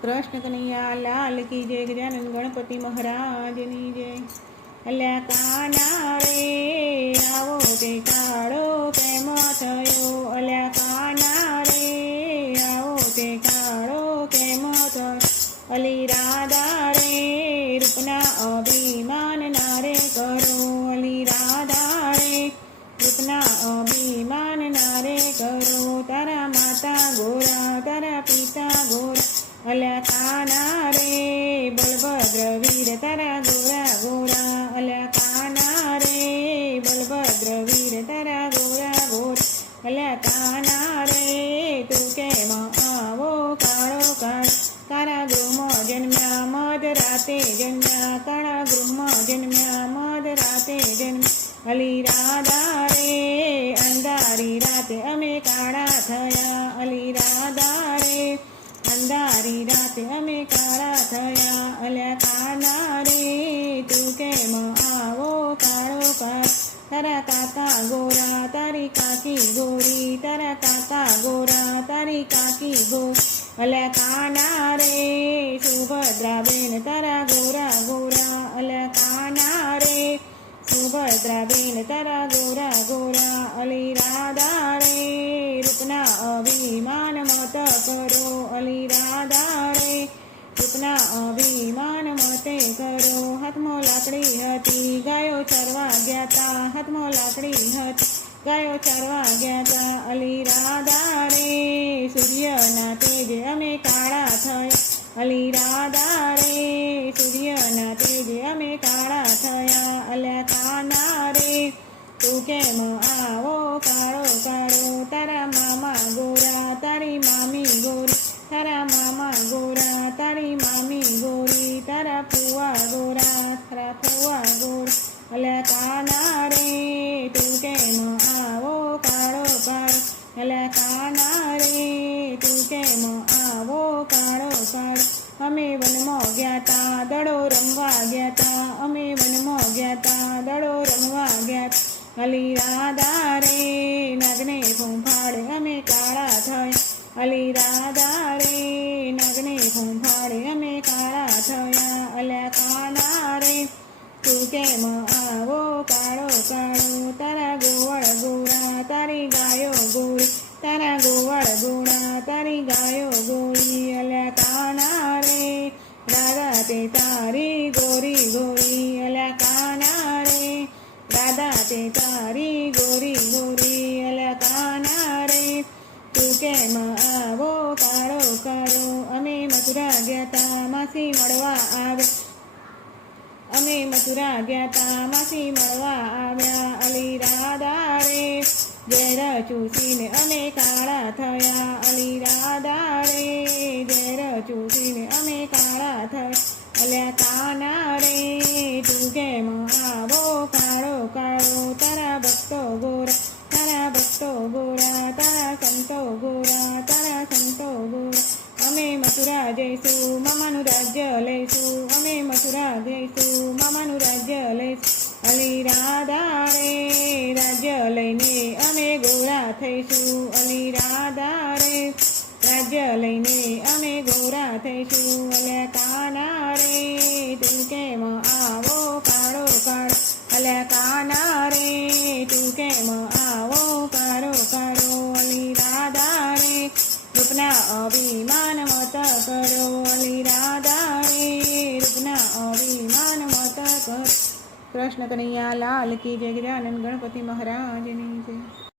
કૃષ્ણ કનૈયા લાલ કી જય ગજાનંદ ગણપતિ મહારાજની જય અલ્યા કાના રે આવો તે કાળો કેમ થયો અલ્યા કાના રે આવો તે કાળો કેમ થયો અલી રાધા રે રૂપના અભિમાન નારે કરો અલી રાધા રે રૂપના અભિમાન નારે કરો તારા માતા ગોરા તારા પિતા ગોરા અલ્યા કાના રે બલભદ્ર વીર તારા ગોરા ગોરા. અલ્યા કાના રે બલભદ્ર વીર તારા ગોરા ગોરા. અલ્યા કાના રે તું કેમ આવો કાળો કાળ? કારા ગૃહમાં જન્મ્યા મધ રાતે જન્મ્યા. કાળા ગૃહમાં જન્મ્યા મધ રાતે જન્મ્યા. અલી રાધા રે અંધારી રાતે અમે કાળા થયા. અલી રાધા રે અંધારી રાતે અમે કાળા થયા. અલ્યા કાના રે, તું કેમ આવો કાળો કાળ તારા કાકા ગોરા, તારી કાકી ગોરી. તારા કાકા ગોરા, તારી કાકી ગો. અલ્યા કાના રે સુભદ્રા બેન તારા ગોરા ગોરા. અલ્યા કાના રે સુભદ્રા બેન તારા ગોરા ગોરા. અલી રાધા રે, રૂપના અભિમાન મત કરો અલી રાધા રે અભિમાન મતે કરો. હાથમો લાકડી હતી, ગાયો ચરવા ગયા તા. હાથમો લાકડી હતી, ગાયો ચરવા ગયા તા. અલી રાધા સૂર્યના તેજે અમે કાળા થયા. અલી રાધા સૂર્યના તેજે અમે કાળા થયા. અલ્યા કાના રે, તું કેમ આવો? કાળો કાળો, તારા મામા ગોરી તારા મામા ગોરા, તારી મામી ગોરી, તારા ફુવા ગોરા, તારા ફુવા ગોરા. અલ્યા કાના રે, તું કેમ આવો કાળો કાળો અલ્યા કાના રે, તું કેમ આવો કાળો કાળો અમે વનમાં ગયા તા, દડો રમવા ગયા તા. અમે વનમાં ગયા તા, દડો રમવા ગયા હલી અલી રાધા રે તે તારી ગોરી ગોરી અલ્યા કાના રે દાદા તે તારી ગોરી ગોરી અલ્યા કાના રે તું કેમ આવો કાળો કરો અમે મથુરા ગયા તા માસી મળવા આવે અમે મથુરા ગયા તા માસી મળવા આવ્યા અલી રાધા રે ઝેર ચૂસીને અમે કાળા થયા અલી રાધા રે ઘેર ચૂસીને અમે કાળા થયા અલ્યા કાના રે તું કેમ આવો કાળો કાળો, તારા ભક્તો ગોરા, તારા ભક્તો ગોરા, તારા સંતો ગોરા, તારા સંતો ગોરા. અમે મથુરા જઈશું, મામાનું રાજ્ય લઈશું. અમે મથુરા જઈશું, મામાનું રાજ્ય લઈશું. અલી રાધા રે રાજ્ય લઈને અમે ગોરા થઈશું. અલી રાધા રે રાજ્ય લઈને અમે ગોરા થઈશું અલ્યા કાના તું કેમ આવો કાળો કાળો અલ્યા કાના તું કેમ આવો કાળો કાળો અલી રૂપના અભિમાન મત કરો અલી રૂપના અભિમાન મત કરો. કૃષ્ણ કનૈયા લાલ કી જય ગજાનંદ ગણપતિ મહારાજની જય.